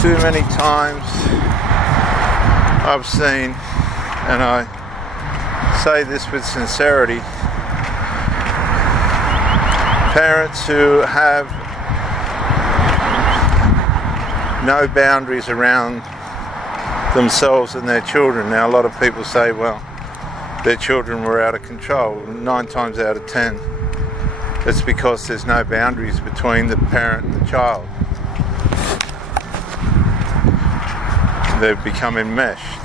Too many times I've seen, and I say this with sincerity, parents who have no boundaries around themselves and their children. Now, a lot of people say, well, their children were out of control. 9 times out of 10, it's because there's no boundaries between the parent and the child. They've become enmeshed.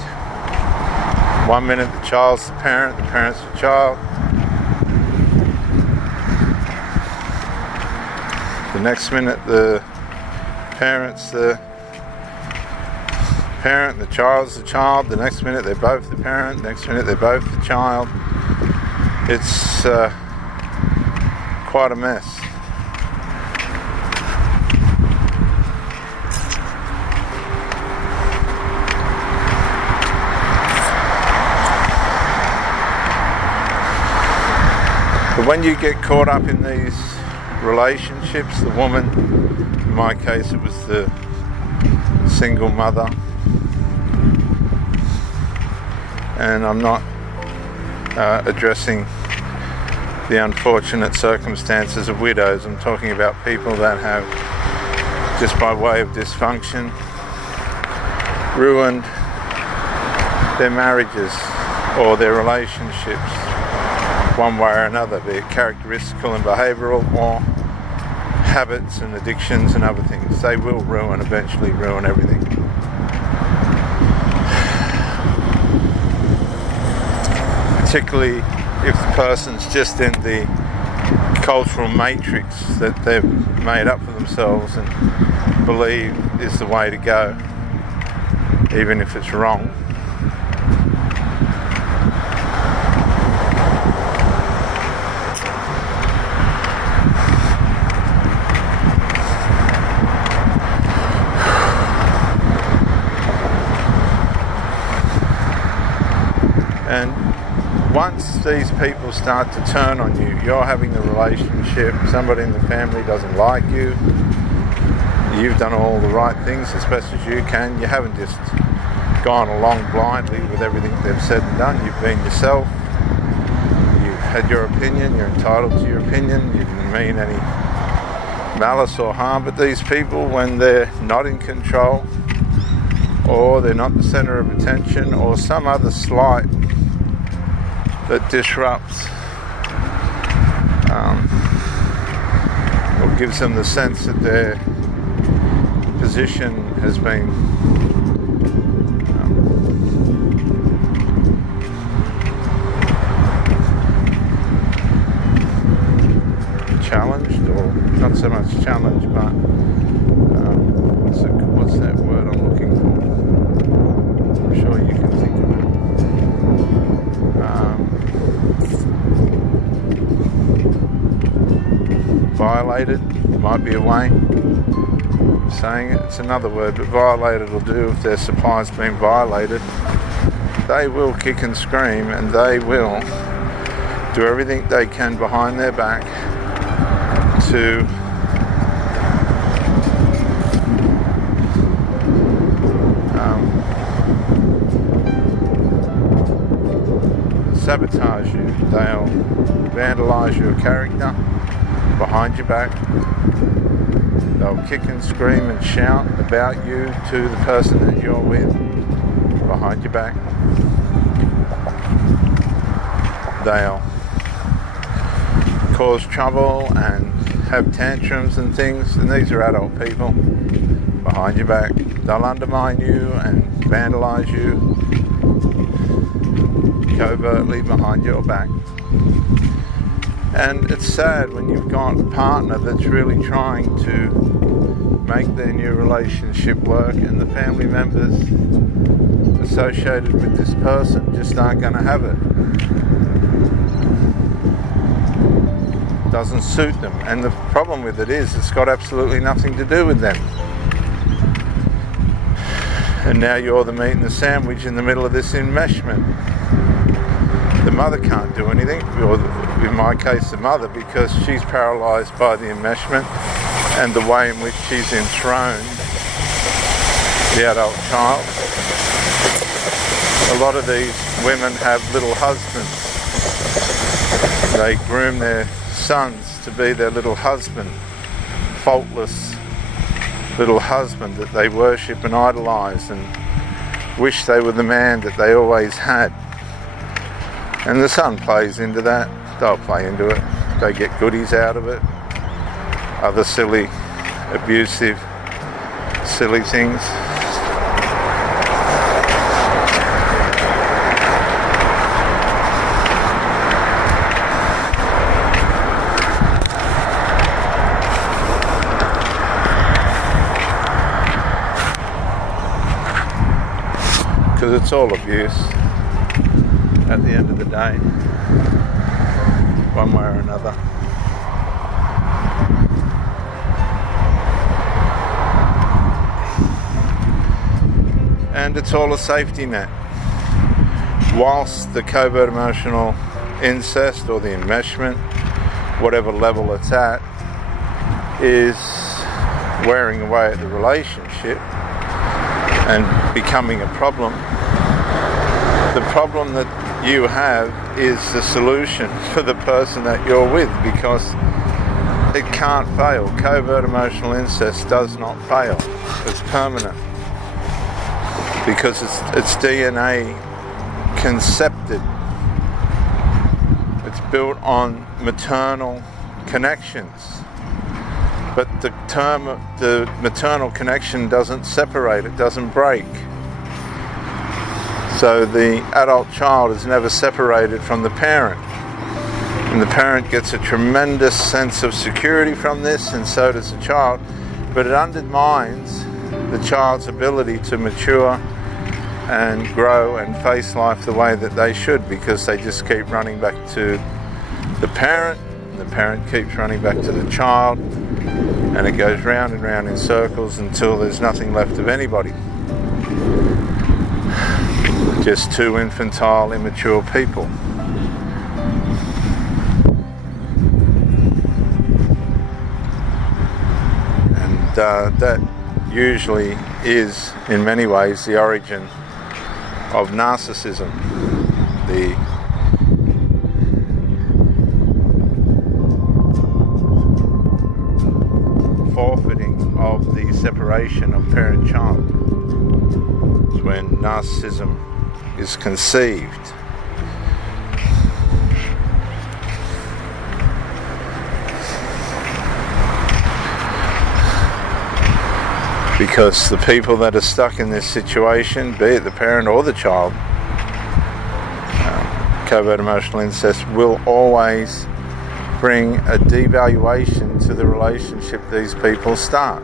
One minute the child's the parent's the child. The next minute the parent's the parent, the child's the child. The next minute they're both the parent, next minute they're both the child. It's quite a mess. But when you get caught up in these relationships, the woman, in my case it was the single mother, and I'm not addressing the unfortunate circumstances of widows. I'm talking about people that have, just by way of dysfunction, ruined their marriages or their relationships one way or another, be it characteristical and behavioural or habits and addictions and other things. They will eventually ruin everything. Particularly if the person's just in the cultural matrix that they've made up for themselves and believe is the way to go, even if it's wrong. And once these people start to turn on you, you're having the relationship, somebody in the family doesn't like you, you've done all the right things as best as you can, you haven't just gone along blindly with everything they've said and done, you've been yourself, you've had your opinion, you're entitled to your opinion, you didn't mean any malice or harm, but these people, when they're not in control, or they're not the centre of attention, or some other slight that disrupts or gives them the sense that their position has been challenged, or not so much challenged, but what's that word I'm looking for? I'm sure you can think of it. Violated might be a way of saying it. It's another word, but violated will do. If their supply's been violated, they will kick and scream, and they will do everything they can behind their back to sabotage you. They'll vandalise your character behind your back. They'll kick and scream and shout about you to the person that you're with behind your back. They'll cause trouble and have tantrums and things, and these are adult people behind your back. They'll undermine you and vandalise you covertly behind your back. And it's sad when you've got a partner that's really trying to make their new relationship work, and the family members associated with this person just aren't going to have it. Doesn't suit them. And the problem with it is it's got absolutely nothing to do with them. And now you're the meat and the sandwich in the middle of this enmeshment. The mother can't do anything, or in my case the mother, because she's paralysed by the enmeshment and the way in which she's enthroned the adult child. A lot of these women have little husbands. They groom their sons to be their little husband, faultless little husband that they worship and idolize and wish they were the man that they always had. And the son plays into that. They'll play into it. They get goodies out of it. Other silly, abusive, silly things. Because it's all abuse at the end of the day, one way or another. And it's all a safety net. Whilst the covert emotional incest or the enmeshment, whatever level it's at, is wearing away at the relationship and becoming a problem, the problem that you have is the solution for the person that you're with, because it can't fail. Covert emotional incest does not fail. It's permanent because it's DNA concepted. It's built on maternal connections. But the maternal connection doesn't separate, it doesn't break. So the adult child is never separated from the parent. And the parent gets a tremendous sense of security from this, and so does the child. But it undermines the child's ability to mature and grow and face life the way that they should, because they just keep running back to the parent, and the parent keeps running back to the child, and it goes round and round in circles until there's nothing left of anybody. Just two infantile, immature people. And that usually is, in many ways, the origin of narcissism. The forfeiting of the separation of parent-child. It's when narcissism is conceived. Because the people that are stuck in this situation, be it the parent or the child, covert emotional incest will always bring a devaluation to the relationship these people start.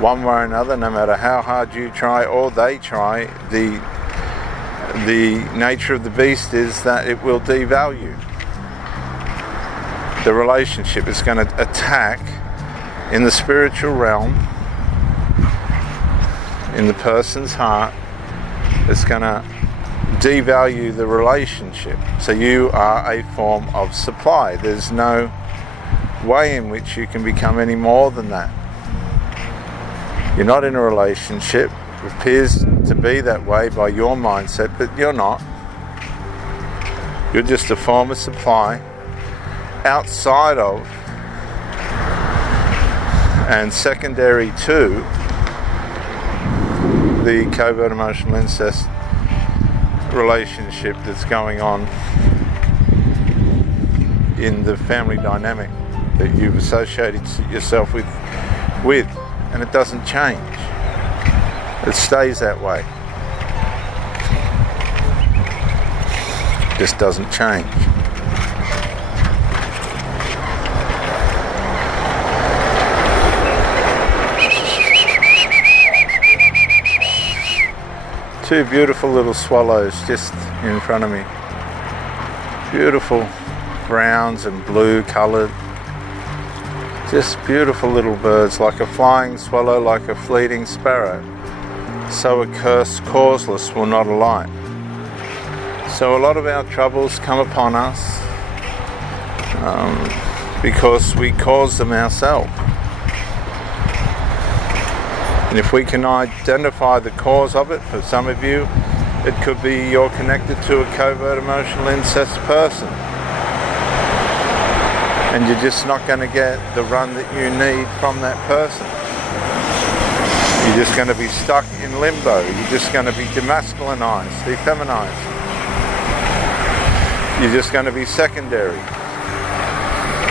One way or another, no matter how hard you try or they try, the nature of the beast is that it will devalue. The relationship is going to attack in the spiritual realm, in the person's heart. It's going to devalue the relationship. So you are a form of supply. There's no way in which you can become any more than that. You're not in a relationship. It appears to be that way by your mindset, but you're not. You're just a form of supply outside of and secondary to the covert emotional incest relationship that's going on in the family dynamic that you've associated yourself with, and it doesn't change. It stays that way. It just doesn't change. Two beautiful little swallows just in front of me. Beautiful browns and blue coloured. Just beautiful little birds, like a flying swallow, like a fleeting sparrow. So accursed, causeless, will not alight. So a lot of our troubles come upon us because we cause them ourselves. And if we can identify the cause of it, for some of you, it could be you're connected to a covert emotional incest person. And you're just not going to get the run that you need from that person. You're just going to be stuck in limbo. You're just going to be demasculinized, defeminized. You're just going to be secondary.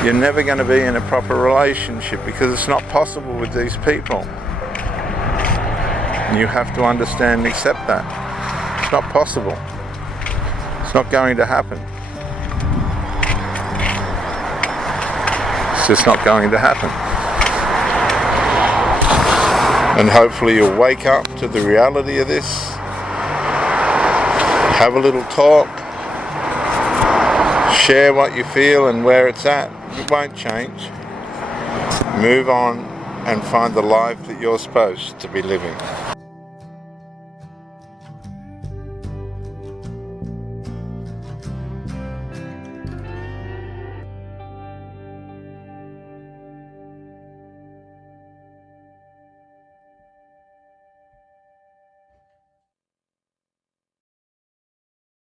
You're never going to be in a proper relationship because it's not possible with these people. You have to understand and accept that. It's not possible. It's not going to happen. It's just not going to happen. And hopefully you'll wake up to the reality of this. Have a little talk. Share what you feel and where it's at. It won't change. Move on and find the life that you're supposed to be living.